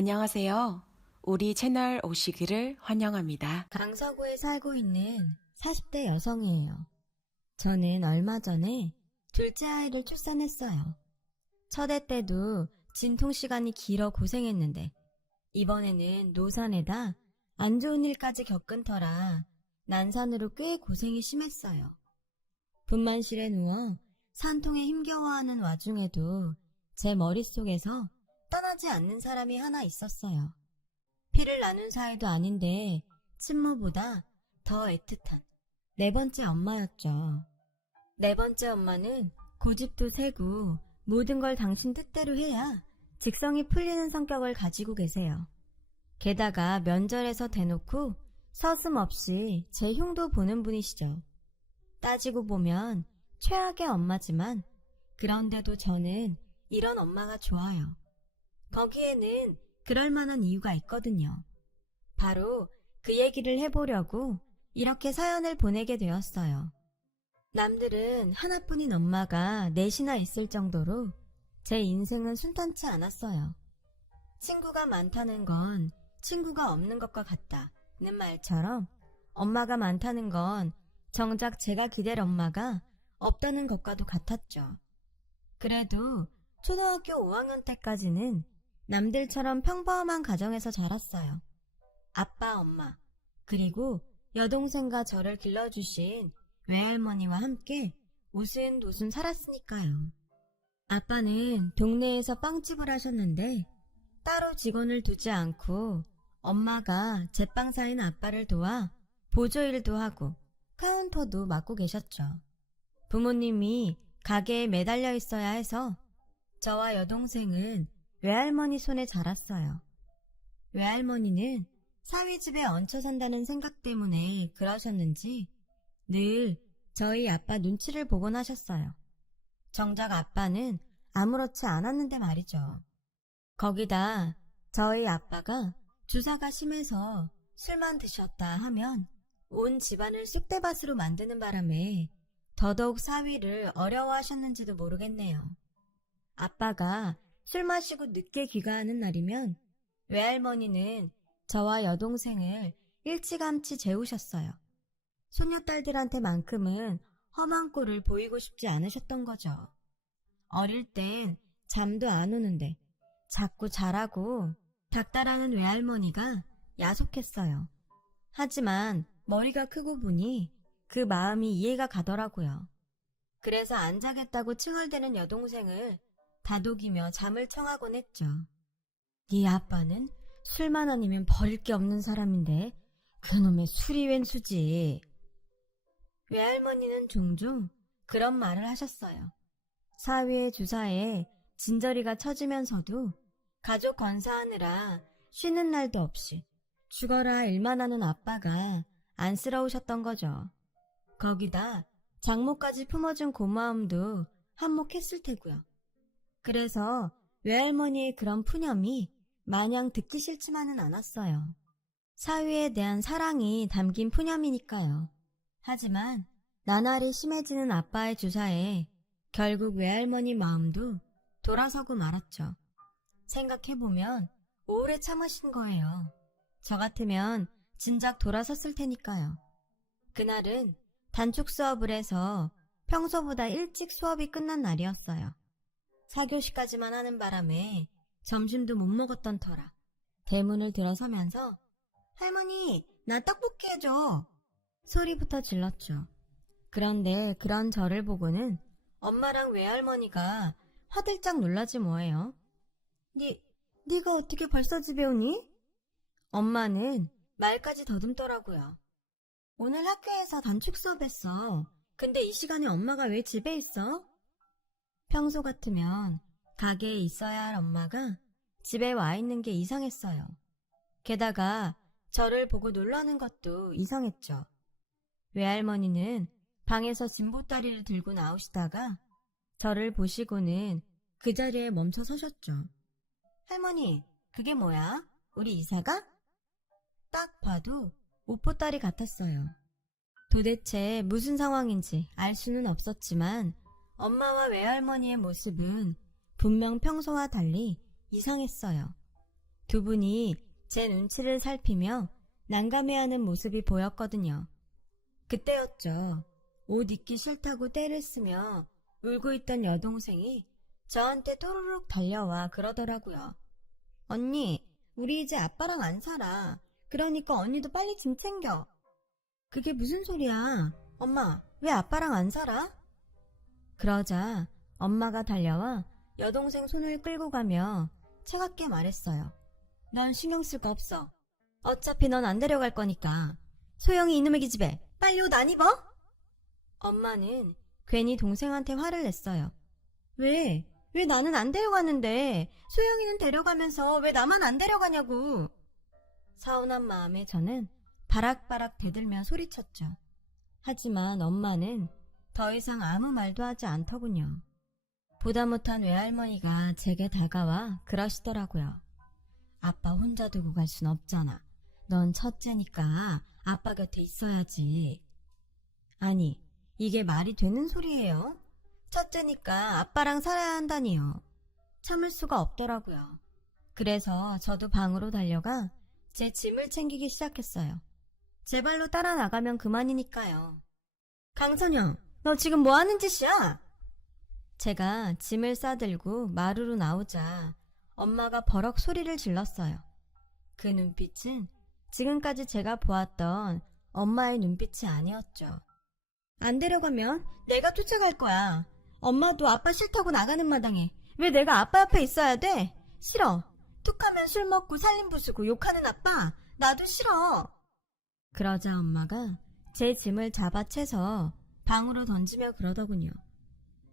안녕하세요. 우리 채널 오시기를 환영합니다. 강서구에 살고 있는 40대 여성이에요. 저는 얼마 전에 둘째 아이를 출산했어요. 첫애 때도 진통시간이 길어 고생했는데 이번에는 노산에다 안 좋은 일까지 겪은 터라 난산으로 꽤 고생이 심했어요. 분만실에 누워 산통에 힘겨워하는 와중에도 제 머릿속에서 떠나지 않는 사람이 하나 있었어요. 피를 나눈 사이도 아닌데 친모보다 더 애틋한 네 번째 엄마였죠. 네 번째 엄마는 고집도 세고 모든 걸 당신 뜻대로 해야 직성이 풀리는 성격을 가지고 계세요. 게다가 면전에서 대놓고 서슴없이 제 흉도 보는 분이시죠. 따지고 보면 최악의 엄마지만 그런데도 저는 이런 엄마가 좋아요. 거기에는 그럴 만한 이유가 있거든요. 바로 그 얘기를 해보려고 이렇게 사연을 보내게 되었어요. 남들은 하나뿐인 엄마가 넷이나 있을 정도로 제 인생은 순탄치 않았어요. 친구가 많다는 건 친구가 없는 것과 같다는 말처럼 엄마가 많다는 건 정작 제가 기댈 엄마가 없다는 것과도 같았죠. 그래도 초등학교 5학년 때까지는 남들처럼 평범한 가정에서 자랐어요. 아빠, 엄마, 그리고 여동생과 저를 길러주신 외할머니와 함께 오순도순 살았으니까요. 아빠는 동네에서 빵집을 하셨는데 따로 직원을 두지 않고 엄마가 제빵사인 아빠를 도와 보조일도 하고 카운터도 맡고 계셨죠. 부모님이 가게에 매달려 있어야 해서 저와 여동생은 외할머니 손에 자랐어요. 외할머니는 사위집에 얹혀 산다는 생각 때문에 그러셨는지 늘 저희 아빠 눈치를 보곤 하셨어요. 정작 아빠는 아무렇지 않았는데 말이죠. 거기다 저희 아빠가 주사가 심해서 술만 드셨다 하면 온 집안을 쑥대밭으로 만드는 바람에 더더욱 사위를 어려워하셨는지도 모르겠네요. 아빠가 술 마시고 늦게 귀가하는 날이면 외할머니는 저와 여동생을 일찌감치 재우셨어요. 손녀딸들한테만큼은 험한 꼴을 보이고 싶지 않으셨던 거죠. 어릴 땐 잠도 안 오는데 자꾸 자라고 닥달하는 외할머니가 야속했어요. 하지만 머리가 크고 보니 그 마음이 이해가 가더라고요. 그래서 안 자겠다고 칭얼대는 여동생을 다독이며 잠을 청하곤 했죠. 네 아빠는 술만 아니면 버릴 게 없는 사람인데 그놈의 술이 웬 수지. 외할머니는 종종 그런 말을 하셨어요. 사위의 주사에 진저리가 처지면서도 가족 건사하느라 쉬는 날도 없이 죽어라 일만 하는 아빠가 안쓰러우셨던 거죠. 거기다 장모까지 품어준 고마움도 한몫했을 테고요. 그래서 외할머니의 그런 푸념이 마냥 듣기 싫지만은 않았어요. 사위에 대한 사랑이 담긴 푸념이니까요. 하지만 나날이 심해지는 아빠의 주사에 결국 외할머니 마음도 돌아서고 말았죠. 생각해보면 오래 참으신 거예요. 저 같으면 진작 돌아섰을 테니까요. 그날은 단축 수업을 해서 평소보다 일찍 수업이 끝난 날이었어요. 4교시까지만 하는 바람에 점심도 못 먹었던 터라 대문을 들어서면서 할머니, 나 떡볶이 해줘! 소리부터 질렀죠. 그런데 그런 저를 보고는 엄마랑 외할머니가 화들짝 놀라지 뭐예요. 네가 어떻게 벌써 집에 오니? 엄마는 말까지 더듬더라고요. 오늘 학교에서 단축 수업했어. 근데 이 시간에 엄마가 왜 집에 있어? 평소 같으면 가게에 있어야 할 엄마가 집에 와 있는 게 이상했어요. 게다가 저를 보고 놀라는 것도 이상했죠. 외할머니는 방에서 진보다리를 들고 나오시다가 저를 보시고는 그 자리에 멈춰 서셨죠. 할머니, 그게 뭐야? 우리 이사가? 딱 봐도 옷보따리 같았어요. 도대체 무슨 상황인지 알 수는 없었지만 엄마와 외할머니의 모습은 분명 평소와 달리 이상했어요. 두 분이 제 눈치를 살피며 난감해하는 모습이 보였거든요. 그때였죠. 옷 입기 싫다고 떼를 쓰며 울고 있던 여동생이 저한테 또르륵 달려와 그러더라고요. 언니, 우리 이제 아빠랑 안 살아. 그러니까 언니도 빨리 짐 챙겨. 그게 무슨 소리야? 엄마, 왜 아빠랑 안 살아? 그러자 엄마가 달려와 여동생 손을 끌고 가며 차갑게 말했어요. 넌 신경 쓸 거 없어. 어차피 넌 안 데려갈 거니까. 소영이 이놈의 기집애, 빨리 옷 안 입어? 엄마는 괜히 동생한테 화를 냈어요. 왜? 왜 나는 안 데려가는데 소영이는 데려가면서 왜 나만 안 데려가냐고. 서운한 마음에 저는 바락바락 대들며 소리쳤죠. 하지만 엄마는 더 이상 아무 말도 하지 않더군요. 보다 못한 외할머니가 제게 다가와 그러시더라고요. 아빠 혼자 두고 갈 순 없잖아. 넌 첫째니까 아빠 곁에 있어야지. 아니, 이게 말이 되는 소리예요? 첫째니까 아빠랑 살아야 한다니요. 참을 수가 없더라고요. 그래서 저도 방으로 달려가 제 짐을 챙기기 시작했어요. 제 발로 따라 나가면 그만이니까요. 강선영, 너 지금 뭐 하는 짓이야? 제가 짐을 싸들고 마루로 나오자 엄마가 버럭 소리를 질렀어요. 그 눈빛은 지금까지 제가 보았던 엄마의 눈빛이 아니었죠. 안 데려가면 내가 쫓아갈 거야. 엄마도 아빠 싫다고 나가는 마당에 왜 내가 아빠 옆에 있어야 돼? 싫어. 툭하면 술 먹고 살림 부수고 욕하는 아빠 나도 싫어. 그러자 엄마가 제 짐을 잡아채서 방으로 던지며 그러더군요.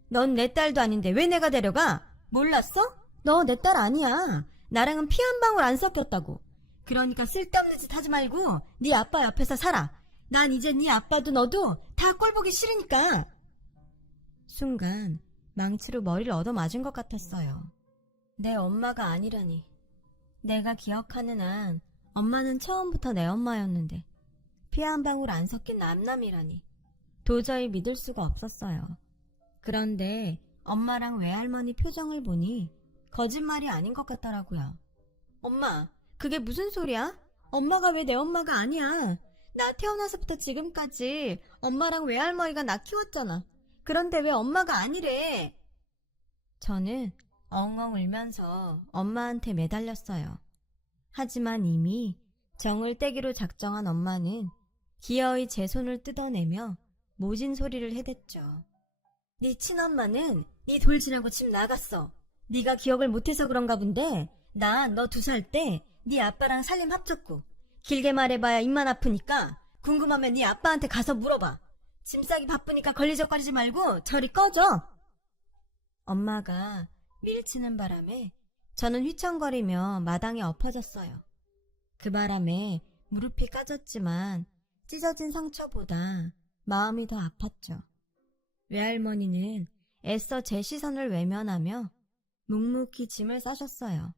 넌 내 딸도 아닌데 왜 내가 데려가? 몰랐어? 너 내 딸 아니야. 나랑은 피 한 방울 안 섞였다고. 그러니까 쓸데없는 짓 하지 말고 네 아빠 옆에서 살아. 난 이제 네 아빠도 너도 다 꼴보기 싫으니까. 순간 망치로 머리를 얻어맞은 것 같았어요. 내 엄마가 아니라니. 내가 기억하는 한 엄마는 처음부터 내 엄마였는데 피 한 방울 안 섞인 남남이라니. 도저히 믿을 수가 없었어요. 그런데 엄마랑 외할머니 표정을 보니 거짓말이 아닌 것 같더라고요. 엄마, 그게 무슨 소리야? 엄마가 왜 내 엄마가 아니야? 나 태어나서부터 지금까지 엄마랑 외할머니가 나 키웠잖아. 그런데 왜 엄마가 아니래? 저는 엉엉 울면서 엄마한테 매달렸어요. 하지만 이미 정을 떼기로 작정한 엄마는 기어이 제 손을 뜯어내며 모진 소리를 해댔죠. 네 친엄마는 네 돌지라고 집 나갔어. 네가 기억을 못해서 그런가 본데 난 너 2살 때 네 아빠랑 살림 합쳤고 길게 말해봐야 입만 아프니까 궁금하면 네 아빠한테 가서 물어봐. 짐 싸기 바쁘니까 걸리적거리지 말고 저리 꺼져. 엄마가 밀치는 바람에 저는 휘청거리며 마당에 엎어졌어요. 그 바람에 무릎이 까졌지만 찢어진 상처보다 마음이 더 아팠죠. 외할머니는 애써 제 시선을 외면하며 묵묵히 짐을 싸셨어요.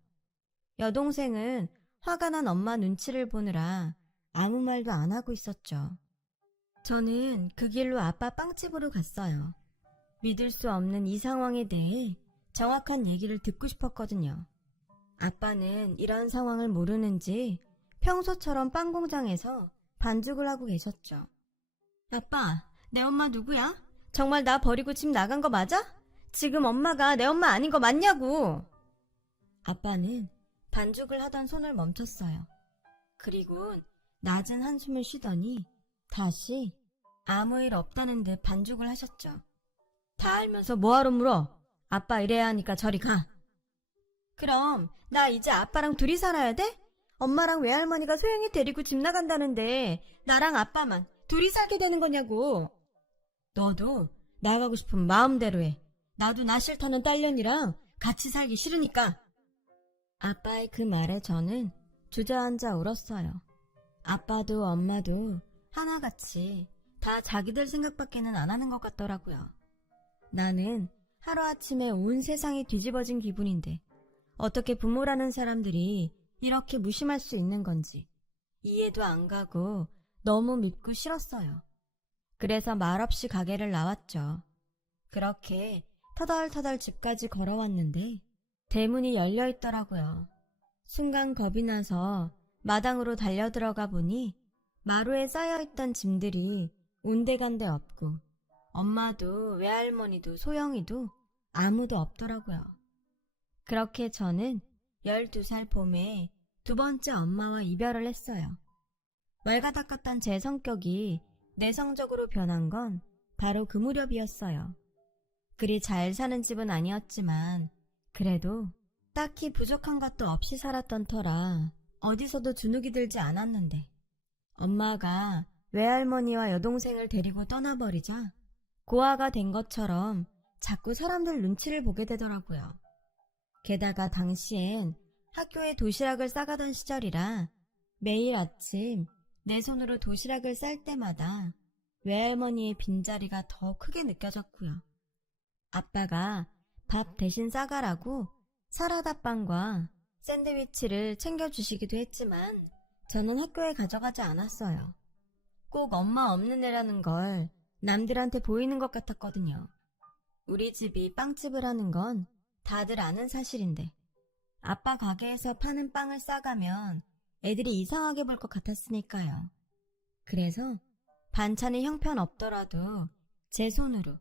여동생은 화가 난 엄마 눈치를 보느라 아무 말도 안 하고 있었죠. 저는 그 길로 아빠 빵집으로 갔어요. 믿을 수 없는 이 상황에 대해 정확한 얘기를 듣고 싶었거든요. 아빠는 이런 상황을 모르는지 평소처럼 빵 공장에서 반죽을 하고 계셨죠. 아빠, 내 엄마 누구야? 정말 나 버리고 집 나간 거 맞아? 지금 엄마가 내 엄마 아닌 거 맞냐고. 아빠는 반죽을 하던 손을 멈췄어요. 그리고 낮은 한숨을 쉬더니 다시 아무 일 없다는 듯 반죽을 하셨죠. 다 알면서 뭐하러 물어? 아빠 이래야 하니까 저리 가. 그럼 나 이제 아빠랑 둘이 살아야 돼? 엄마랑 외할머니가 소영이 데리고 집 나간다는데 나랑 아빠만 둘이 살게 되는 거냐고. 너도 나가고 싶으면 마음대로 해. 나도 나 싫다는 딸년이랑 같이 살기 싫으니까. 아빠의 그 말에 저는 주저앉아 울었어요. 아빠도 엄마도 하나같이 다 자기들 생각밖에는 안 하는 것 같더라고요. 나는 하루아침에 온 세상이 뒤집어진 기분인데 어떻게 부모라는 사람들이 이렇게 무심할 수 있는 건지 이해도 안 가고 너무 밉고 싫었어요. 그래서 말없이 가게를 나왔죠. 그렇게 터덜터덜 집까지 걸어왔는데 대문이 열려있더라고요. 순간 겁이 나서 마당으로 달려들어가 보니 마루에 쌓여있던 짐들이 온데간데 없고 엄마도 외할머니도 소영이도 아무도 없더라고요. 그렇게 저는 12살 봄에 두 번째 엄마와 이별을 했어요. 말가닥같던 제 성격이 내성적으로 변한 건 바로 그 무렵이었어요. 그리 잘 사는 집은 아니었지만 그래도 딱히 부족한 것도 없이 살았던 터라 어디서도 주눅이 들지 않았는데 엄마가 외할머니와 여동생을 데리고 떠나버리자 고아가 된 것처럼 자꾸 사람들 눈치를 보게 되더라고요. 게다가 당시엔 학교에 도시락을 싸가던 시절이라 매일 아침 내 손으로 도시락을 쌀 때마다 외할머니의 빈자리가 더 크게 느껴졌고요. 아빠가 밥 대신 싸가라고 사라다빵과 샌드위치를 챙겨주시기도 했지만 저는 학교에 가져가지 않았어요. 꼭 엄마 없는 애라는 걸 남들한테 보이는 것 같았거든요. 우리 집이 빵집을 하는 건 다들 아는 사실인데 아빠 가게에서 파는 빵을 싸가면 애들이 이상하게 볼 것 같았으니까요. 그래서 반찬이 형편없더라도 제 손으로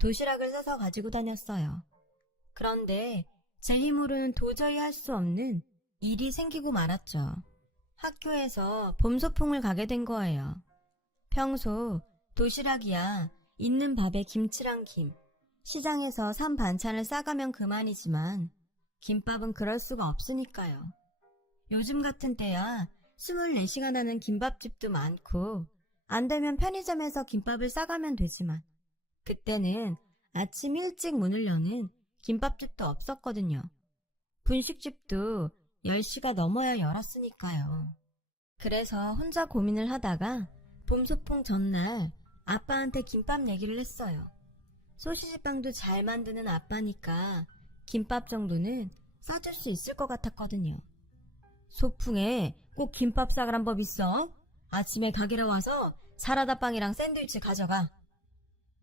도시락을 싸서 가지고 다녔어요. 그런데 제 힘으로는 도저히 할 수 없는 일이 생기고 말았죠. 학교에서 봄소풍을 가게 된 거예요. 평소 도시락이야 있는 밥에 김치랑 김, 시장에서 산 반찬을 싸가면 그만이지만 김밥은 그럴 수가 없으니까요. 요즘 같은 때야 24시간 하는 김밥집도 많고 안 되면 편의점에서 김밥을 싸가면 되지만 그때는 아침 일찍 문을 여는 김밥집도 없었거든요. 분식집도 10시가 넘어야 열었으니까요. 그래서 혼자 고민을 하다가 봄소풍 전날 아빠한테 김밥 얘기를 했어요. 소시지빵도 잘 만드는 아빠니까 김밥 정도는 싸줄 수 있을 것 같았거든요. 소풍에 꼭 김밥 싸가란 법 있어? 아침에 가게로 와서 사라다빵이랑 샌드위치 가져가.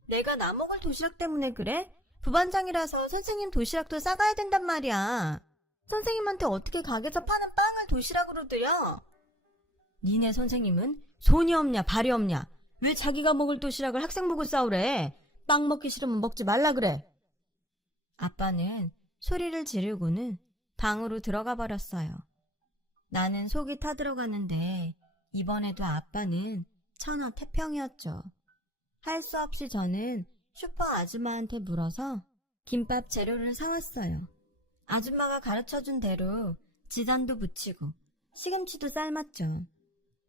내가 나 먹을 도시락 때문에 그래? 부반장이라서 선생님 도시락도 싸가야 된단 말이야. 선생님한테 어떻게 가게에서 파는 빵을 도시락으로 드려? 니네 선생님은 손이 없냐 발이 없냐? 왜 자기가 먹을 도시락을 학생복을 싸우래? 빵 먹기 싫으면 먹지 말라 그래. 아빠는 소리를 지르고는 방으로 들어가 버렸어요. 나는 속이 타들어가는데 이번에도 아빠는 천하태평이었죠. 할 수 없이 저는 슈퍼 아줌마한테 물어서 김밥 재료를 사왔어요. 아줌마가 가르쳐준 대로 지단도 붙이고 시금치도 삶았죠.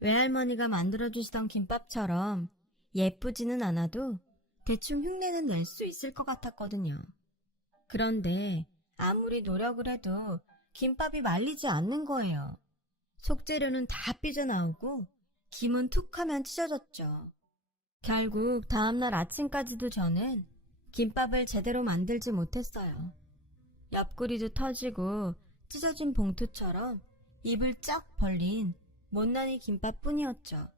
외할머니가 만들어주시던 김밥처럼 예쁘지는 않아도 대충 흉내는 낼 수 있을 것 같았거든요. 그런데 아무리 노력을 해도 김밥이 말리지 않는 거예요. 속재료는 다 삐져나오고 김은 툭 하면 찢어졌죠. 결국 다음날 아침까지도 저는 김밥을 제대로 만들지 못했어요. 옆구리도 터지고 찢어진 봉투처럼 입을 쫙 벌린 못난이 김밥뿐이었죠.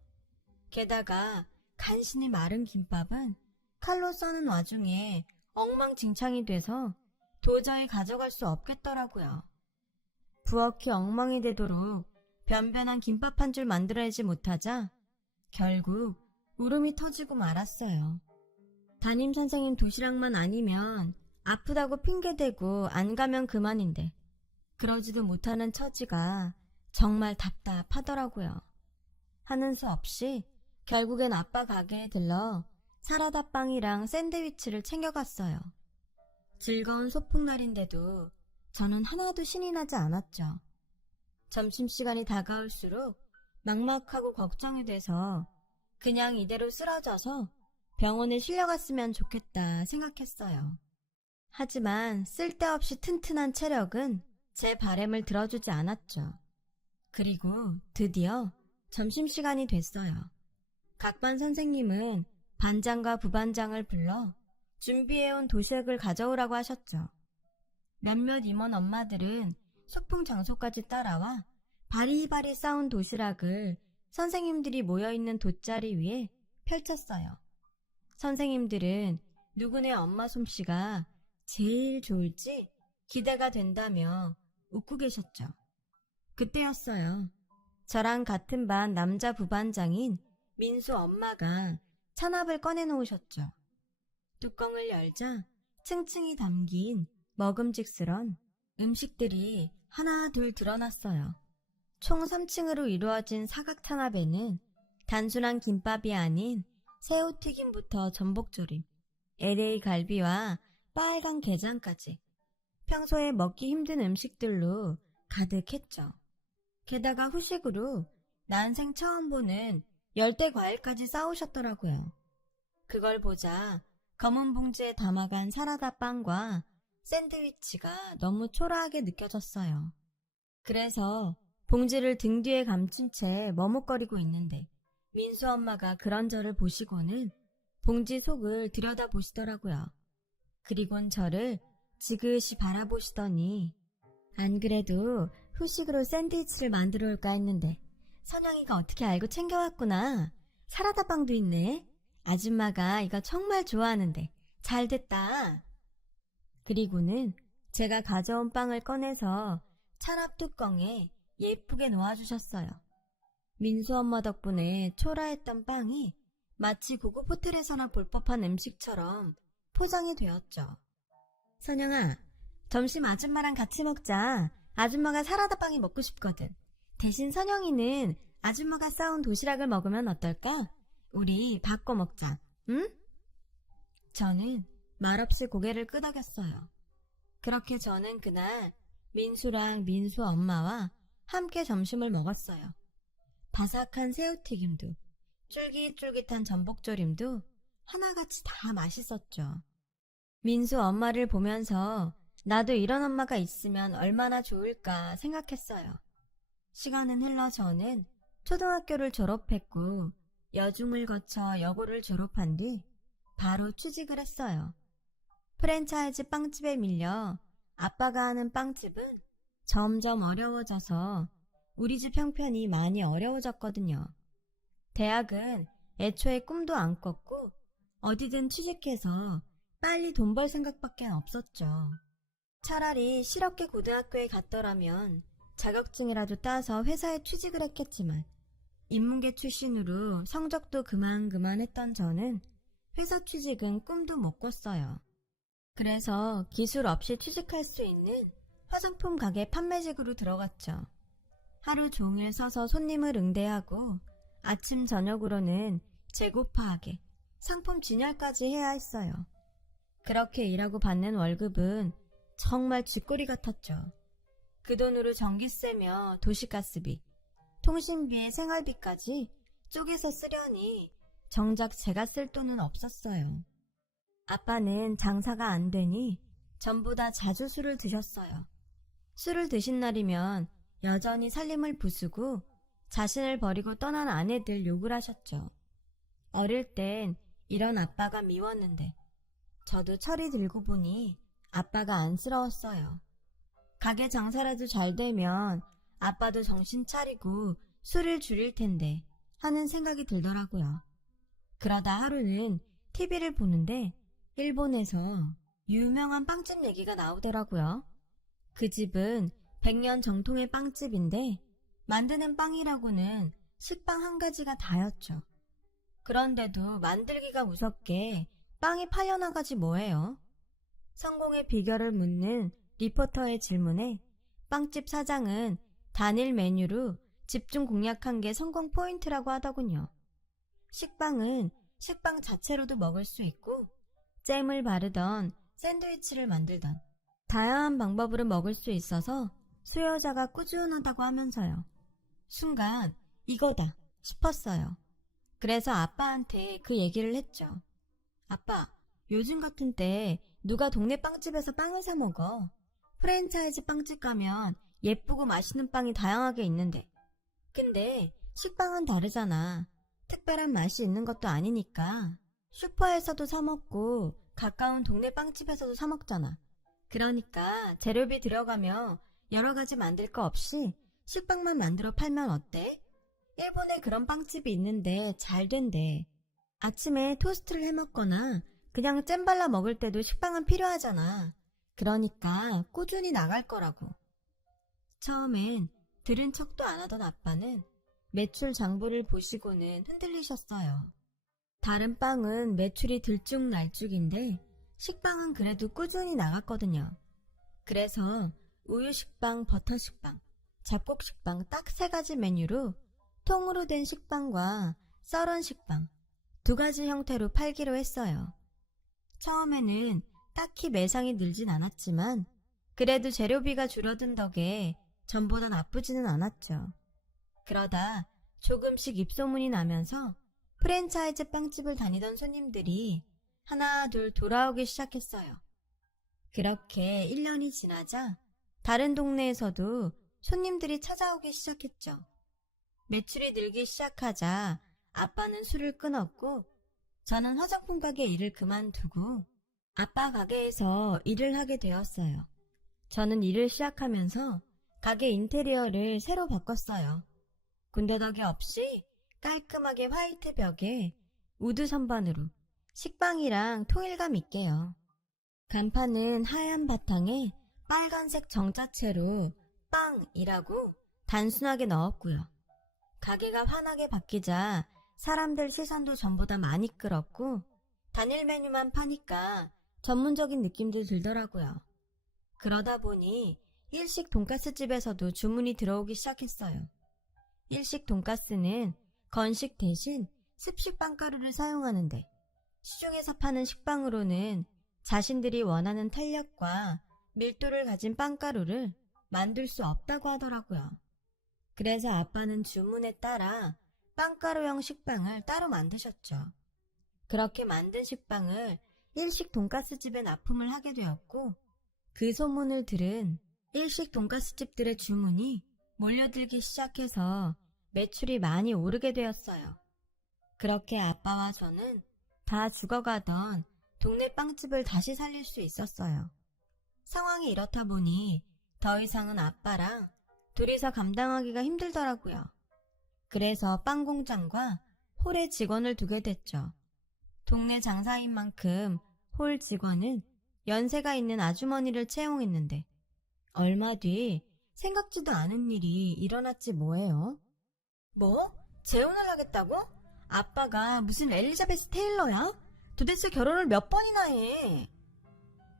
게다가 간신히 마른 김밥은 칼로 써는 와중에 엉망진창이 돼서 도저히 가져갈 수 없겠더라고요. 부엌이 엉망이 되도록 변변한 김밥 한 줄 만들어내지 못하자 결국 울음이 터지고 말았어요. 담임선생님 도시락만 아니면 아프다고 핑계대고 안 가면 그만인데 그러지도 못하는 처지가 정말 답답하더라고요. 하는 수 없이 결국엔 아빠 가게에 들러 사라다빵이랑 샌드위치를 챙겨갔어요. 즐거운 소풍날인데도 저는 하나도 신이 나지 않았죠. 점심시간이 다가올수록 막막하고 걱정이 돼서 그냥 이대로 쓰러져서 병원에 실려갔으면 좋겠다 생각했어요. 하지만 쓸데없이 튼튼한 체력은 제 바램을 들어주지 않았죠. 그리고 드디어 점심시간이 됐어요. 각 반 선생님은 반장과 부반장을 불러 준비해온 도시락을 가져오라고 하셨죠. 몇몇 임원 엄마들은 소풍 장소까지 따라와 바리바리 싸운 도시락을 선생님들이 모여있는 돗자리 위에 펼쳤어요. 선생님들은 누구네 엄마 솜씨가 제일 좋을지 기대가 된다며 웃고 계셨죠. 그때였어요. 저랑 같은 반 남자 부반장인 민수 엄마가 찬압을 꺼내놓으셨죠. 뚜껑을 열자 층층이 담긴 먹음직스런 음식들이 하나 둘 드러났어요. 총 3층으로 이루어진 사각 탄압에는 단순한 김밥이 아닌 새우튀김부터 전복조림, LA 갈비와 빨간 게장까지 평소에 먹기 힘든 음식들로 가득했죠. 게다가 후식으로 난생 처음 보는 열대 과일까지 싸우셨더라고요. 그걸 보자 검은 봉지에 담아간 사라다 빵과 샌드위치가 너무 초라하게 느껴졌어요. 그래서 봉지를 등 뒤에 감춘 채 머뭇거리고 있는데 민수 엄마가 그런 저를 보시고는 봉지 속을 들여다보시더라고요. 그리곤 저를 지그시 바라보시더니 안 그래도 후식으로 샌드위치를 만들어 올까 했는데 선영이가 어떻게 알고 챙겨왔구나. 사라다 빵도 있네. 아줌마가 이거 정말 좋아하는데 잘 됐다. 그리고는 제가 가져온 빵을 꺼내서 찬압 뚜껑에 예쁘게 놓아주셨어요. 민수 엄마 덕분에 초라했던 빵이 마치 고급 호텔에서나 볼 법한 음식처럼 포장이 되었죠. 선영아, 점심 아줌마랑 같이 먹자. 아줌마가 사라다 빵이 먹고 싶거든. 대신 선영이는 아줌마가 싸운 도시락을 먹으면 어떨까? 우리 바꿔 먹자, 응? 저는 말없이 고개를 끄덕였어요. 그렇게 저는 그날 민수랑 민수 엄마와 함께 점심을 먹었어요. 바삭한 새우튀김도, 쫄깃쫄깃한 전복조림도 하나같이 다 맛있었죠. 민수 엄마를 보면서 나도 이런 엄마가 있으면 얼마나 좋을까 생각했어요. 시간은 흘러 저는 초등학교를 졸업했고 여중을 거쳐 여고를 졸업한 뒤 바로 취직을 했어요. 프랜차이즈 빵집에 밀려 아빠가 하는 빵집은 점점 어려워져서 우리 집 형편이 많이 어려워졌거든요. 대학은 애초에 꿈도 안 꿨고 어디든 취직해서 빨리 돈 벌 생각밖에 없었죠. 차라리 실업계 고등학교에 갔더라면 자격증이라도 따서 회사에 취직을 했겠지만 인문계 출신으로 성적도 그만했던 저는 회사 취직은 꿈도 못 꿨어요. 그래서 기술 없이 취직할 수 있는 화장품 가게 판매직으로 들어갔죠. 하루 종일 서서 손님을 응대하고 아침 저녁으로는 재고 파악에 상품 진열까지 해야 했어요. 그렇게 일하고 받는 월급은 정말 쥐꼬리 같았죠. 그 돈으로 전기세며 도시가스비, 통신비에 생활비까지 쪼개서 쓰려니 정작 제가 쓸 돈은 없었어요. 아빠는 장사가 안 되니 전부 다 자주 술을 드셨어요. 술을 드신 날이면 여전히 살림을 부수고 자신을 버리고 떠난 아내들 욕을 하셨죠. 어릴 땐 이런 아빠가 미웠는데 저도 철이 들고 보니 아빠가 안쓰러웠어요. 가게 장사라도 잘 되면 아빠도 정신 차리고 술을 줄일 텐데 하는 생각이 들더라고요. 그러다 하루는 TV를 보는데 일본에서 유명한 빵집 얘기가 나오더라고요. 그 집은 100년 정통의 빵집인데 만드는 빵이라고는 식빵 한 가지가 다였죠. 그런데도 만들기가 무섭게 빵이 팔려나가지 뭐예요. 성공의 비결을 묻는 리포터의 질문에 빵집 사장은 단일 메뉴로 집중 공략한 게 성공 포인트라고 하더군요. 식빵은 식빵 자체로도 먹을 수 있고 잼을 바르던 샌드위치를 만들던 다양한 방법으로 먹을 수 있어서 수요자가 꾸준하다고 하면서요. 순간 이거다 싶었어요. 그래서 아빠한테 그 얘기를 했죠. 아빠, 요즘 같은 때 누가 동네 빵집에서 빵을 사 먹어? 프랜차이즈 빵집 가면 예쁘고 맛있는 빵이 다양하게 있는데. 근데 식빵은 다르잖아. 특별한 맛이 있는 것도 아니니까. 슈퍼에서도 사 먹고 가까운 동네 빵집에서도 사 먹잖아. 그러니까 재료비 들어가며 여러 가지 만들 거 없이 식빵만 만들어 팔면 어때? 일본에 그런 빵집이 있는데 잘 된대. 아침에 토스트를 해 먹거나 그냥 잼 발라 먹을 때도 식빵은 필요하잖아. 그러니까 꾸준히 나갈 거라고. 처음엔 들은 척도 안 하던 아빠는 매출 장부를 보시고는 흔들리셨어요. 다른 빵은 매출이 들쭉날쭉인데 식빵은 그래도 꾸준히 나갔거든요. 그래서 우유 식빵, 버터 식빵, 잡곡 식빵 딱 3가지 메뉴로 통으로 된 식빵과 썰은 식빵 2가지 형태로 팔기로 했어요. 처음에는 딱히 매상이 늘진 않았지만 그래도 재료비가 줄어든 덕에 전보다 나쁘지는 않았죠. 그러다 조금씩 입소문이 나면서 프랜차이즈 빵집을 다니던 손님들이 하나 둘 돌아오기 시작했어요. 그렇게 1년이 지나자 다른 동네에서도 손님들이 찾아오기 시작했죠. 매출이 늘기 시작하자 아빠는 술을 끊었고 저는 화장품 가게 일을 그만두고 아빠 가게에서 일을 하게 되었어요. 저는 일을 시작하면서 가게 인테리어를 새로 바꿨어요. 군더더기 없이 깔끔하게 화이트 벽에 우드 선반으로 식빵이랑 통일감 있게요. 간판은 하얀 바탕에 빨간색 정자체로 빵이라고 단순하게 넣었고요. 가게가 환하게 바뀌자 사람들 시선도 전보다 많이 끌었고 단일 메뉴만 파니까 전문적인 느낌도 들더라고요. 그러다 보니 일식 돈가스 집에서도 주문이 들어오기 시작했어요. 일식 돈가스는 건식 대신 습식 빵가루를 사용하는데 시중에서 파는 식빵으로는 자신들이 원하는 탄력과 밀도를 가진 빵가루를 만들 수 없다고 하더라고요. 그래서 아빠는 주문에 따라 빵가루형 식빵을 따로 만드셨죠. 그렇게 만든 식빵을 일식 돈가스 집에 납품을 하게 되었고 그 소문을 들은 일식 돈가스 집들의 주문이 몰려들기 시작해서 매출이 많이 오르게 되었어요. 그렇게 아빠와 저는 다 죽어가던 동네 빵집을 다시 살릴 수 있었어요. 상황이 이렇다 보니 더 이상은 아빠랑 둘이서 감당하기가 힘들더라고요. 그래서 빵 공장과 홀에 직원을 두게 됐죠. 동네 장사인 만큼 홀 직원은 연세가 있는 아주머니를 채용했는데 얼마 뒤 생각지도 않은 일이 일어났지 뭐예요. 뭐? 재혼을 하겠다고? 아빠가 무슨 엘리자베스 테일러야? 도대체 결혼을 몇 번이나 해?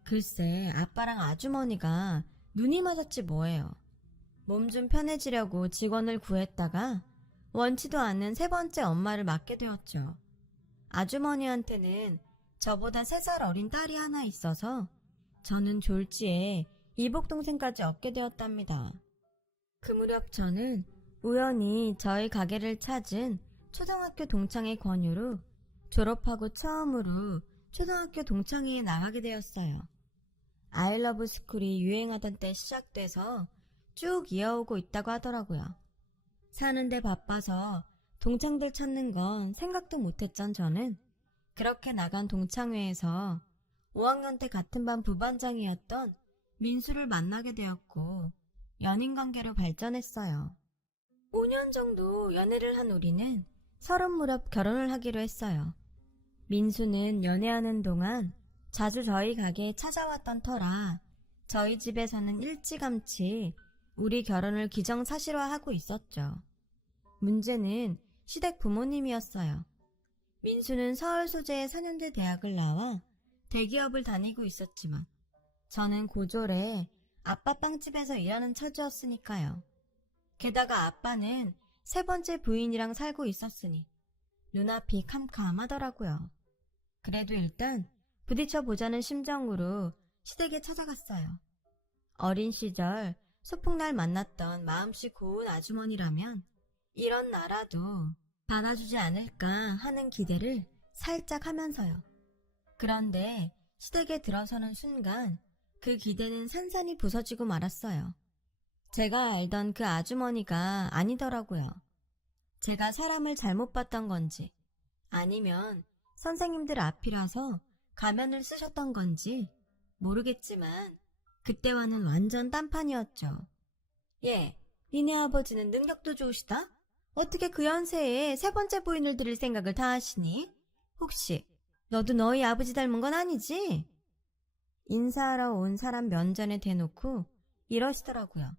글쎄 아빠랑 아주머니가 눈이 맞았지 뭐예요. 몸 좀 편해지려고 직원을 구했다가 원치도 않는 3번째 엄마를 맡게 되었죠. 아주머니한테는 저보다 3살 어린 딸이 하나 있어서 저는 졸지에 이복동생까지 얻게 되었답니다. 그 무렵 저는 우연히 저희 가게를 찾은 초등학교 동창의 권유로 졸업하고 처음으로 초등학교 동창회에 나가게 되었어요. 아이러브 스쿨이 유행하던 때 시작돼서 쭉 이어오고 있다고 하더라고요. 사는데 바빠서 동창들 찾는 건 생각도 못했던 저는 그렇게 나간 동창회에서 5학년 때 같은 반 부반장이었던 민수를 만나게 되었고 연인관계로 발전했어요. 5년 정도 연애를 한 우리는 30 무렵 결혼을 하기로 했어요. 민수는 연애하는 동안 자주 저희 가게에 찾아왔던 터라 저희 집에서는 일찌감치 우리 결혼을 기정사실화하고 있었죠. 문제는 시댁 부모님이었어요. 민수는 서울 소재의 4년제 대학을 나와 대기업을 다니고 있었지만 저는 고졸에 아빠 빵집에서 일하는 처지였으니까요. 게다가 아빠는 3번째 부인이랑 살고 있었으니 눈앞이 캄캄하더라고요. 그래도 일단 부딪혀보자는 심정으로 시댁에 찾아갔어요. 어린 시절 소풍날 만났던 마음씨 고운 아주머니라면 이런 나라도 받아주지 않을까 하는 기대를 살짝 하면서요. 그런데 시댁에 들어서는 순간 그 기대는 산산이 부서지고 말았어요. 제가 알던 그 아주머니가 아니더라고요. 제가 사람을 잘못 봤던 건지 아니면 선생님들 앞이라서 가면을 쓰셨던 건지 모르겠지만 그때와는 완전 딴판이었죠. 예, 니네 아버지는 능력도 좋으시다? 어떻게 그 연세에 3번째 부인을 들일 생각을 다 하시니? 혹시 너도 너희 아버지 닮은 건 아니지? 인사하러 온 사람 면전에 대놓고 이러시더라고요.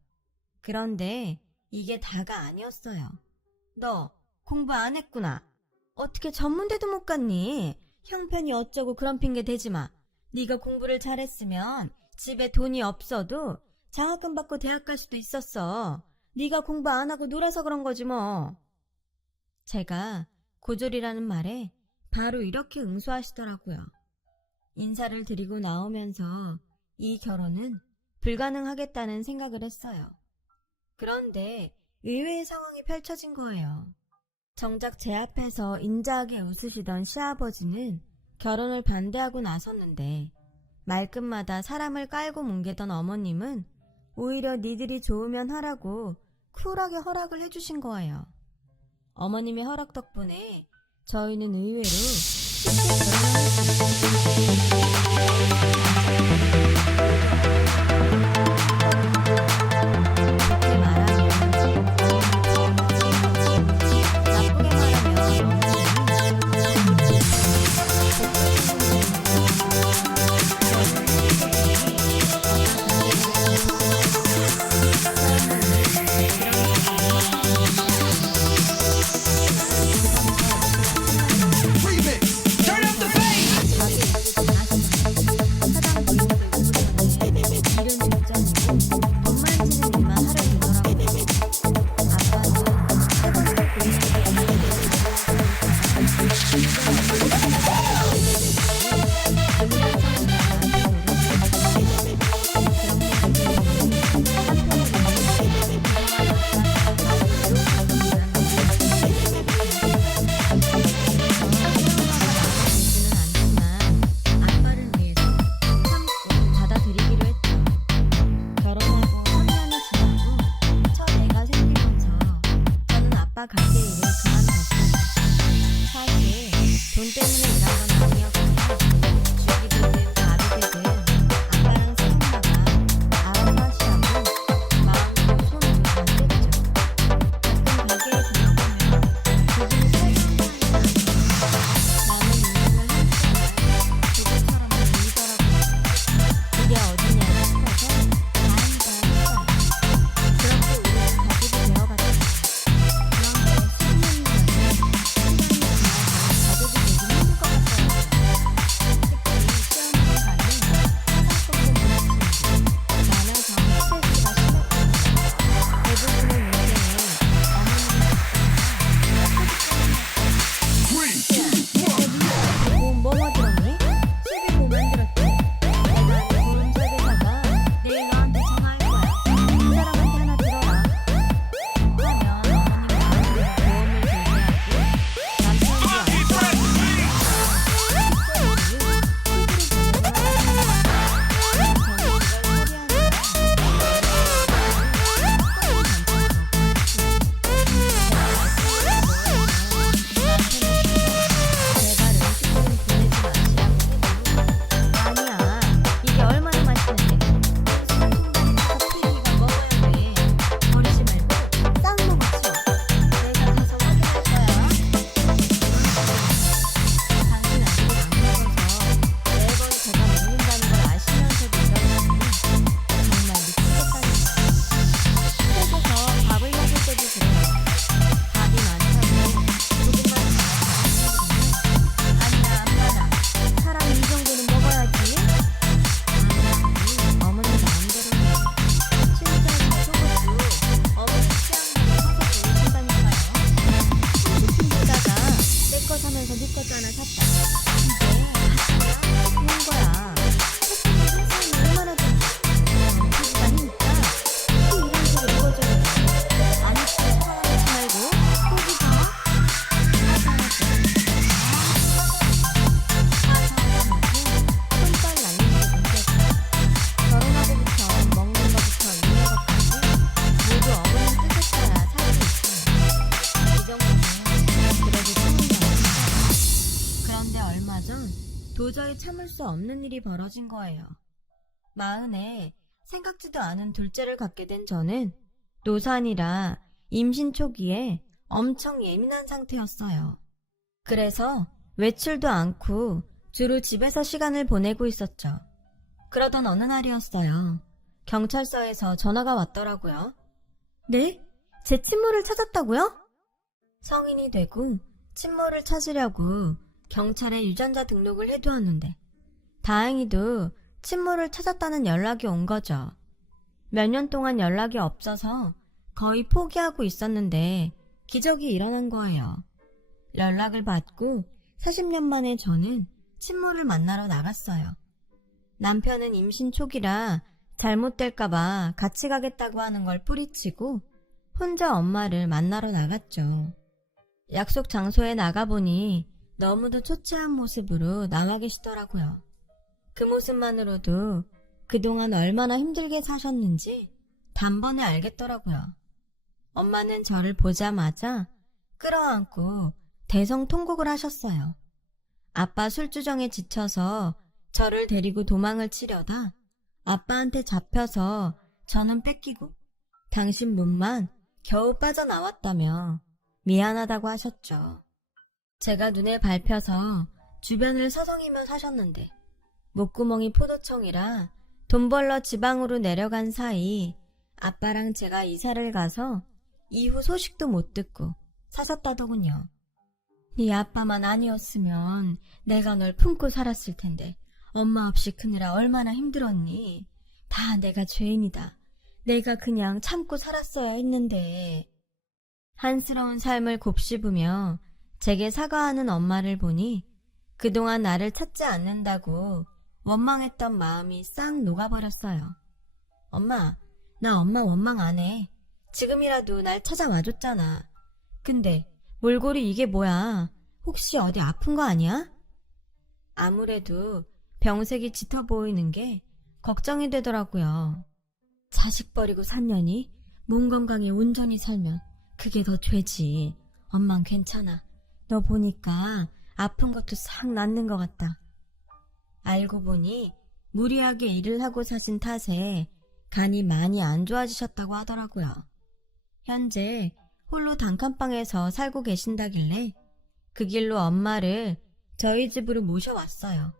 그런데 이게 다가 아니었어요. 너 공부 안 했구나. 어떻게 전문대도 못 갔니? 형편이 어쩌고 그런 핑계 대지 마. 네가 공부를 잘했으면 집에 돈이 없어도 장학금 받고 대학 갈 수도 있었어. 네가 공부 안 하고 놀아서 그런 거지 뭐. 제가 고졸이라는 말에 바로 이렇게 응수하시더라고요. 인사를 드리고 나오면서 이 결혼은 불가능하겠다는 생각을 했어요. 그런데 의외의 상황이 펼쳐진 거예요. 정작 제 앞에서 인자하게 웃으시던 시아버지는 결혼을 반대하고 나섰는데 말끝마다 사람을 깔고 뭉개던 어머님은 오히려 니들이 좋으면 하라고 쿨하게 허락을 해주신 거예요. 어머님의 허락 덕분에 저희는 의외로 쉽게 가게 일을 그만뒀어요. 사실 돈 때문에 일한 건 아니었고요. 죽이 되든 밥이 되든 아빠랑 새엄마가 알아서 하시라고 마음으로 손으로 다 뗐죠. 가끔 가게에 들어가면 부부는 설명하는 남의 인생을 훔쳐갈 부부처럼 보이더라고요. 그게 어디냐 싶어서 다행이다 했어요. 그렇게 우리는 가족이 되어갔죠. 도저히 참을 수 없는 일이 벌어진 거예요. 마흔에 생각지도 않은 둘째를 갖게 된 저는 노산이라 임신 초기에 엄청 예민한 상태였어요. 그래서 외출도 않고 주로 집에서 시간을 보내고 있었죠. 그러던 어느 날이었어요. 경찰서에서 전화가 왔더라고요. 네? 제 친모를 찾았다고요? 성인이 되고 친모를 찾으려고 경찰에 유전자 등록을 해두었는데 다행히도 친모를 찾았다는 연락이 온 거죠. 몇 년 동안 연락이 없어서 거의 포기하고 있었는데 기적이 일어난 거예요. 연락을 받고 40년 만에 저는 친모를 만나러 나갔어요. 남편은 임신 초기라 잘못될까봐 같이 가겠다고 하는 걸 뿌리치고 혼자 엄마를 만나러 나갔죠. 약속 장소에 나가보니 너무도 초췌한 모습으로 나와 계시더라고요. 그 모습만으로도 그동안 얼마나 힘들게 사셨는지 단번에 알겠더라고요. 엄마는 저를 보자마자 끌어안고 대성통곡을 하셨어요. 아빠 술주정에 지쳐서 저를 데리고 도망을 치려다 아빠한테 잡혀서 저는 뺏기고 당신 몸만 겨우 빠져나왔다며 미안하다고 하셨죠. 제가 눈에 밟혀서 주변을 서성이며 사셨는데 목구멍이 포도청이라 돈 벌러 지방으로 내려간 사이 아빠랑 제가 이사를 가서 이후 소식도 못 듣고 사셨다더군요. 네 아빠만 아니었으면 내가 널 품고 살았을 텐데 엄마 없이 크느라 얼마나 힘들었니? 다 내가 죄인이다. 내가 그냥 참고 살았어야 했는데. 한스러운 삶을 곱씹으며 제게 사과하는 엄마를 보니 그동안 나를 찾지 않는다고 원망했던 마음이 싹 녹아버렸어요. 엄마, 나 엄마 원망 안 해. 지금이라도 날 찾아와줬잖아. 근데 몰골이 이게 뭐야? 혹시 어디 아픈 거 아니야? 아무래도 병색이 짙어 보이는 게 걱정이 되더라고요. 자식 버리고 산 년이 몸 건강에 온전히 살면 그게 더 죄지. 엄만 괜찮아. 너 보니까 아픈 것도 싹 낫는 것 같다. 알고 보니 무리하게 일을 하고 사신 탓에 간이 많이 안 좋아지셨다고 하더라고요. 현재 홀로 단칸방에서 살고 계신다길래 그 길로 엄마를 저희 집으로 모셔왔어요.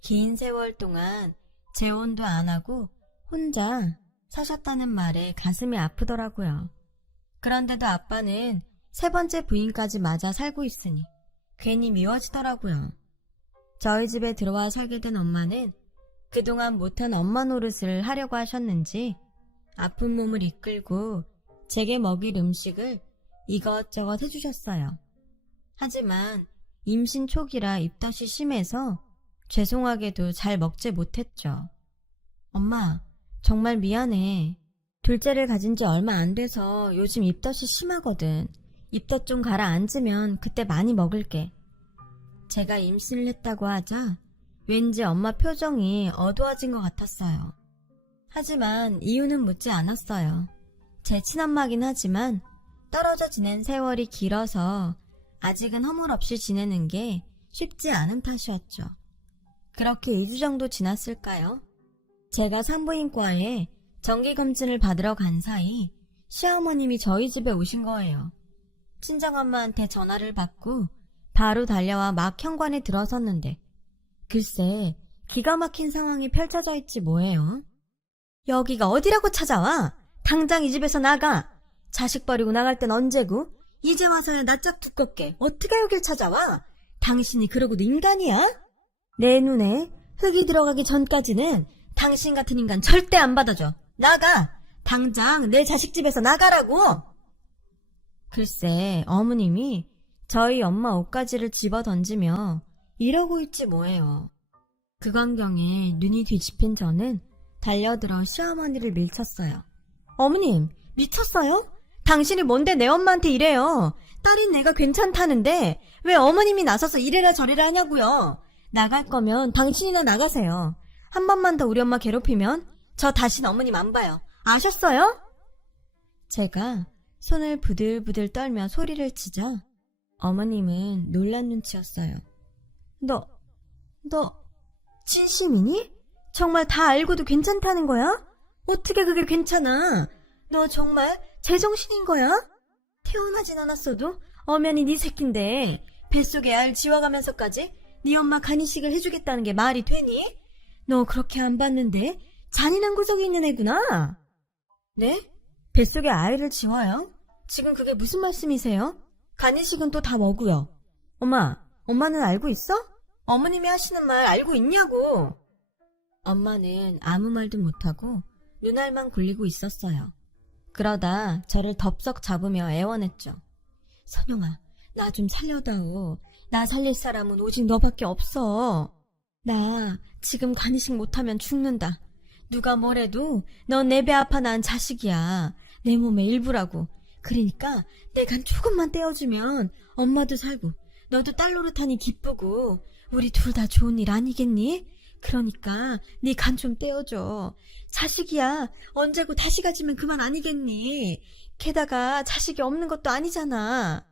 긴 세월 동안 재혼도 안 하고 혼자 사셨다는 말에 가슴이 아프더라고요. 그런데도 아빠는 세 번째 부인까지 맞아 살고 있으니 괜히 미워지더라고요. 저희 집에 들어와 살게 된 엄마는 그동안 못한 엄마 노릇을 하려고 하셨는지 아픈 몸을 이끌고 제게 먹일 음식을 이것저것 해주셨어요. 하지만 임신 초기라 입덧이 심해서 죄송하게도 잘 먹지 못했죠. 엄마, 정말 미안해. 둘째를 가진 지 얼마 안 돼서 요즘 입덧이 심하거든. 입덧 좀 가라앉으면 그때 많이 먹을게. 제가 임신을 했다고 하자 왠지 엄마 표정이 어두워진 것 같았어요. 하지만 이유는 묻지 않았어요. 제 친엄마긴 하지만 떨어져 지낸 세월이 길어서 아직은 허물없이 지내는 게 쉽지 않은 탓이었죠. 그렇게 2주 정도 지났을까요? 제가 산부인과에 정기검진을 받으러 간 사이 시어머님이 저희 집에 오신 거예요. 친정엄마한테 전화를 받고 바로 달려와 막 현관에 들어섰는데 글쎄 기가 막힌 상황이 펼쳐져 있지 뭐예요. 여기가 어디라고 찾아와? 당장 이 집에서 나가. 자식 버리고 나갈 땐 언제고? 이제 와서야 낯짝 두껍게 어떻게 여길 찾아와? 당신이 그러고도 인간이야? 내 눈에 흙이 들어가기 전까지는 당신 같은 인간 절대 안 받아줘. 나가! 당장 내 자식 집에서 나가라고! 글쎄 어머님이 저희 엄마 옷가지를 집어 던지며 이러고 있지 뭐예요. 그 광경에 눈이 뒤집힌 저는 달려들어 시어머니를 밀쳤어요. 어머님, 미쳤어요? 당신이 뭔데 내 엄마한테 이래요. 딸인 내가 괜찮다는데 왜 어머님이 나서서 이래라 저래라 하냐고요. 나갈 거면 당신이나 나가세요. 한 번만 더 우리 엄마 괴롭히면 저 다신 어머님 안 봐요. 아셨어요? 제가 손을 부들부들 떨며 소리를 치자 어머님은 놀란 눈치였어요. 너 진심이니? 정말 다 알고도 괜찮다는 거야? 어떻게 그게 괜찮아? 너 정말 제정신인 거야? 태어나진 않았어도 엄연히 네 새끼인데 뱃속에 알 지워가면서까지 네 엄마 간이식을 해주겠다는 게 말이 되니? 너 그렇게 안 봤는데 잔인한 구석이 있는 애구나. 네? 뱃속에 아이를 지워요? 지금 그게 무슨 말씀이세요? 간이식은 또 다 뭐고요? 엄마는 알고 있어? 어머님이 하시는 말 알고 있냐고. 엄마는 아무 말도 못하고 눈알만 굴리고 있었어요. 그러다 저를 덥석 잡으며 애원했죠. 선영아, 나 좀 살려다오. 나 살릴 사람은 오직 너밖에 없어. 나 지금 간이식 못하면 죽는다. 누가 뭐래도 넌 내 배 아파 낳은 자식이야. 내 몸의 일부라고. 그러니까 내 간 조금만 떼어주면 엄마도 살고 너도 딸 노릇하니 기쁘고 우리 둘 다 좋은 일 아니겠니? 그러니까 네 간 좀 떼어줘. 자식이야. 언제고 다시 가지면 그만 아니겠니? 게다가 자식이 없는 것도 아니잖아.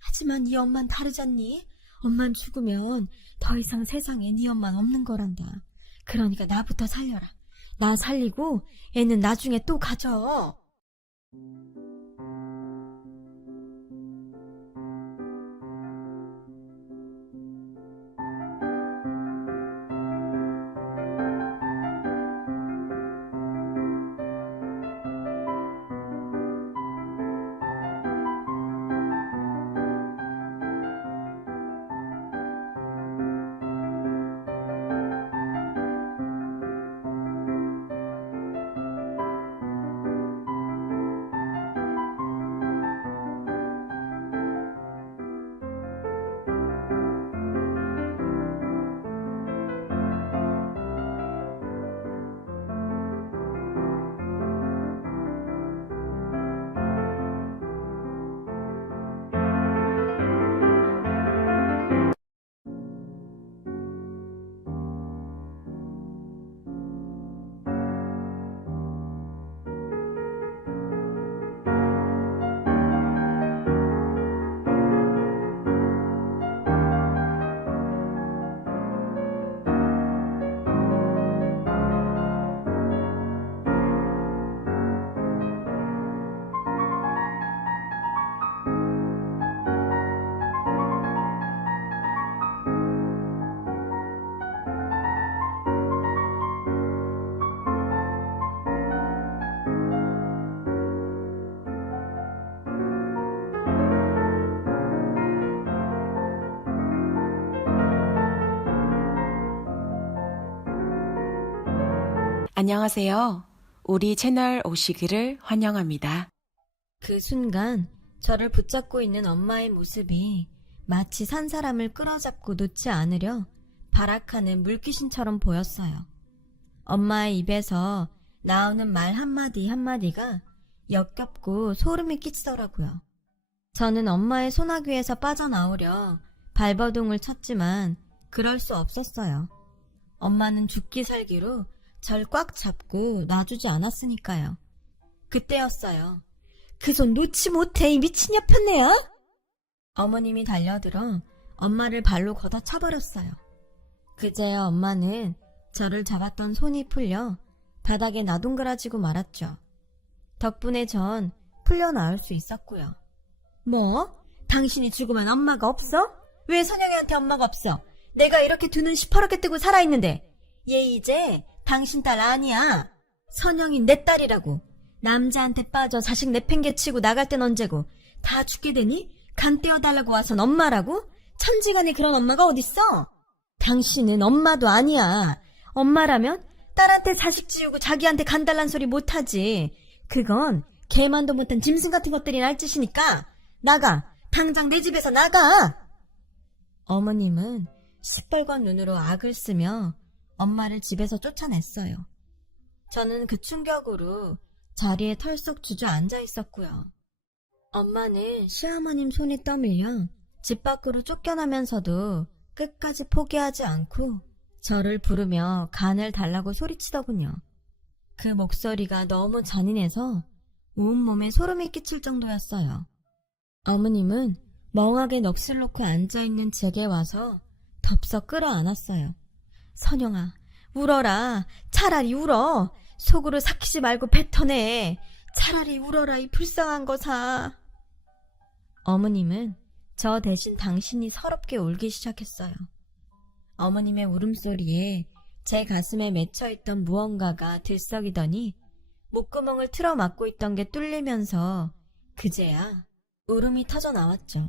하지만 네 엄만 다르잖니? 엄만 죽으면 더 이상 세상에 네 엄만 없는 거란다. 그러니까 나부터 살려라. 나 살리고 애는 나중에 또 가져. 안녕하세요. 우리 채널 오시기를 환영합니다. 그 순간 저를 붙잡고 있는 엄마의 모습이 마치 산 사람을 끌어잡고 놓지 않으려 발악하는 물귀신처럼 보였어요. 엄마의 입에서 나오는 말 한마디 한마디가 역겹고 소름이 끼치더라고요. 저는 엄마의 소나귀에서 빠져나오려 발버둥을 쳤지만 그럴 수 없었어요. 엄마는 죽기 살기로 절 꽉 잡고 놔주지 않았으니까요. 그때였어요. 그 손 놓지 못해, 이 미친 여편네야! 어머님이 달려들어 엄마를 발로 걷어차버렸어요. 그제야 엄마는 저를 잡았던 손이 풀려 바닥에 나동그라지고 말았죠. 덕분에 전 풀려나올 수 있었고요. 뭐? 당신이 죽으면 엄마가 없어? 왜 선영이한테 엄마가 없어? 내가 이렇게 두 눈 시퍼렇게 뜨고 살아있는데. 얘 이제 당신 딸 아니야. 선영이 내 딸이라고. 남자한테 빠져 자식 내팽개치고 나갈 땐 언제고. 다 죽게 되니 간 떼어달라고 와선 엄마라고? 천지간에 그런 엄마가 어딨어? 당신은 엄마도 아니야. 엄마라면 딸한테 자식 지우고 자기한테 간 달란 소리 못하지. 그건 개만도 못한 짐승 같은 것들이 날 짓이니까 나가. 당장 내 집에서 나가. 어머님은 시뻘건 눈으로 악을 쓰며 엄마를 집에서 쫓아냈어요. 저는 그 충격으로 자리에 털썩 주저앉아 있었고요. 엄마는 시어머님 손에 떠밀려 집 밖으로 쫓겨나면서도 끝까지 포기하지 않고 저를 부르며 간을 달라고 소리치더군요. 그 목소리가 너무 잔인해서 온몸에 소름이 끼칠 정도였어요. 어머님은 멍하게 넋을 놓고 앉아있는 제게 와서 덥석 끌어안았어요. 선영아, 울어라. 차라리 울어. 속으로 삭히지 말고 뱉어내. 차라리 울어라, 이 불쌍한 거사. 어머님은 저 대신 당신이 서럽게 울기 시작했어요. 어머님의 울음소리에 제 가슴에 맺혀있던 무언가가 들썩이더니 목구멍을 틀어막고 있던 게 뚫리면서 그제야 울음이 터져 나왔죠.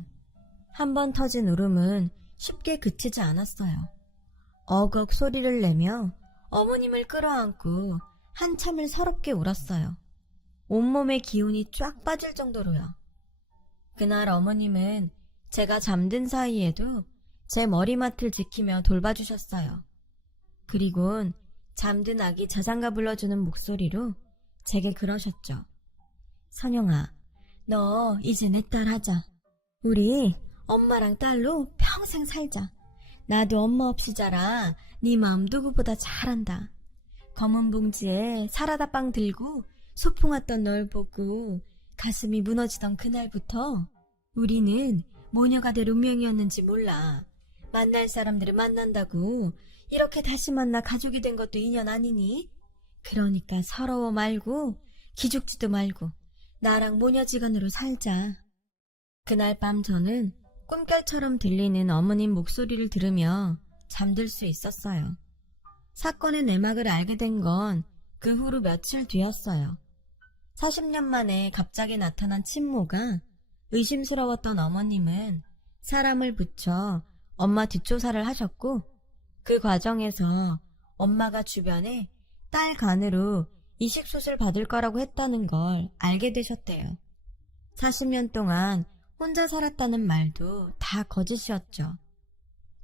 한 번 터진 울음은 쉽게 그치지 않았어요. 어걱 소리를 내며 어머님을 끌어안고 한참을 서럽게 울었어요. 온몸의 기운이 쫙 빠질 정도로요. 그날 어머님은 제가 잠든 사이에도 제 머리맡을 지키며 돌봐주셨어요. 그리곤 잠든 아기 자장가 불러주는 목소리로 제게 그러셨죠. 선영아, 너 이제 내 딸 하자. 우리 엄마랑 딸로 평생 살자. 나도 엄마 없이 자라 네 마음 누구보다 잘한다. 검은 봉지에 사라다 빵 들고 소풍 왔던 널 보고 가슴이 무너지던 그날부터 우리는 모녀가 될 운명이었는지 몰라. 만날 사람들을 만난다고 이렇게 다시 만나 가족이 된 것도 인연 아니니? 그러니까 서러워 말고 기죽지도 말고 나랑 모녀지간으로 살자. 그날 밤 저는 꿈결처럼 들리는 어머님 목소리를 들으며 잠들 수 있었어요. 사건의 내막을 알게 된 건 그 후로 며칠 뒤였어요. 40년 만에 갑자기 나타난 친모가 의심스러웠던 어머님은 사람을 붙여 엄마 뒷조사를 하셨고 그 과정에서 엄마가 주변에 딸 간으로 이식수술 받을 거라고 했다는 걸 알게 되셨대요. 40년 동안 혼자 살았다는 말도 다 거짓이었죠.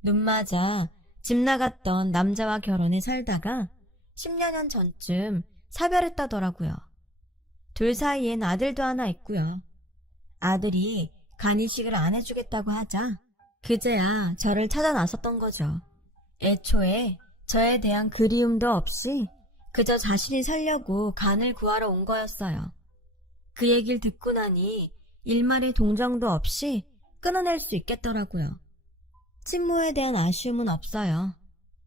눈 맞아 집 나갔던 남자와 결혼해 살다가 10여 전쯤 사별했다더라고요. 둘 사이엔 아들도 하나 있고요. 아들이 간이식을 안 해주겠다고 하자 그제야 저를 찾아 나섰던 거죠. 애초에 저에 대한 그리움도 없이 그저 자신이 살려고 간을 구하러 온 거였어요. 그 얘기를 듣고 나니 일말의 동정도 없이 끊어낼 수 있겠더라고요. 친모에 대한 아쉬움은 없어요.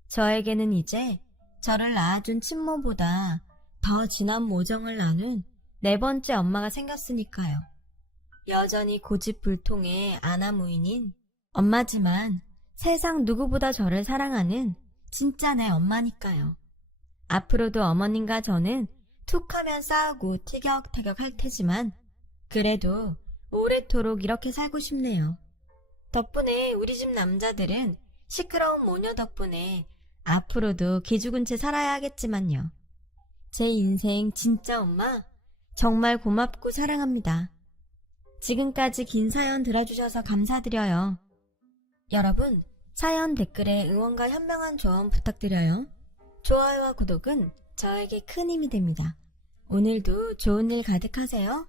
저에게는 이제 저를 낳아준 친모보다 더 진한 모정을 나눈 네 번째 엄마가 생겼으니까요. 여전히 고집불통의 아나무인인 엄마지만 세상 누구보다 저를 사랑하는 진짜 내 엄마니까요. 앞으로도 어머님과 저는 툭하면 싸우고 티격태격 할 테지만 그래도 오래도록 이렇게 살고 싶네요. 덕분에 우리 집 남자들은 시끄러운 모녀 덕분에 앞으로도 기죽은 채 살아야 하겠지만요. 제 인생 진짜 엄마 정말 고맙고 사랑합니다. 지금까지 긴 사연 들어주셔서 감사드려요. 여러분, 사연 댓글에 응원과 현명한 조언 부탁드려요. 좋아요와 구독은 저에게 큰 힘이 됩니다. 오늘도 좋은 일 가득하세요.